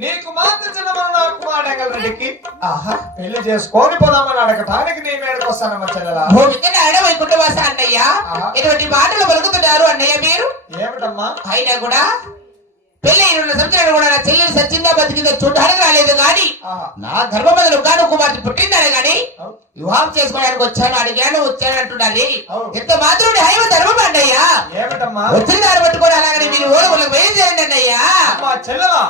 నీకు మాత్రం చిన్నమని నాకు మాడగలరెడ్డికి పెళ్లి చేసుకొని పోదామని అడగటానికి నీ మేడకు వస్తానమ్మా చెల్లెలా. వైకుంఠవాస అన్నయ్య ఇటువంటి మాటలు పలుకుతున్నారు అన్నయ్య మీరు. ఏమిటమ్మా? అయినా కూడా పెళ్లి 2 సంవత్సరాలు కూడా నా చెల్లెలు సచ్చిందా బతికిందా చూడడానికి రాలేదు గాని నా గర్భమదలు గాను కుమార్తె పుట్టిందని గాని వివాహం చేసుకోవడానికి వచ్చాను అడిగాను వచ్చాను అంటున్నది. ఎంత మాత్రం హైవ ధర్మం అన్నయ్యా. ఏమిటమ్మా? వచ్చిన దారి పట్టుకొని అలాగని మీరు ఓడలకు బయలుదేరండి అన్నయ్యా. చెల్లెలా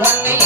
అన్నయ్య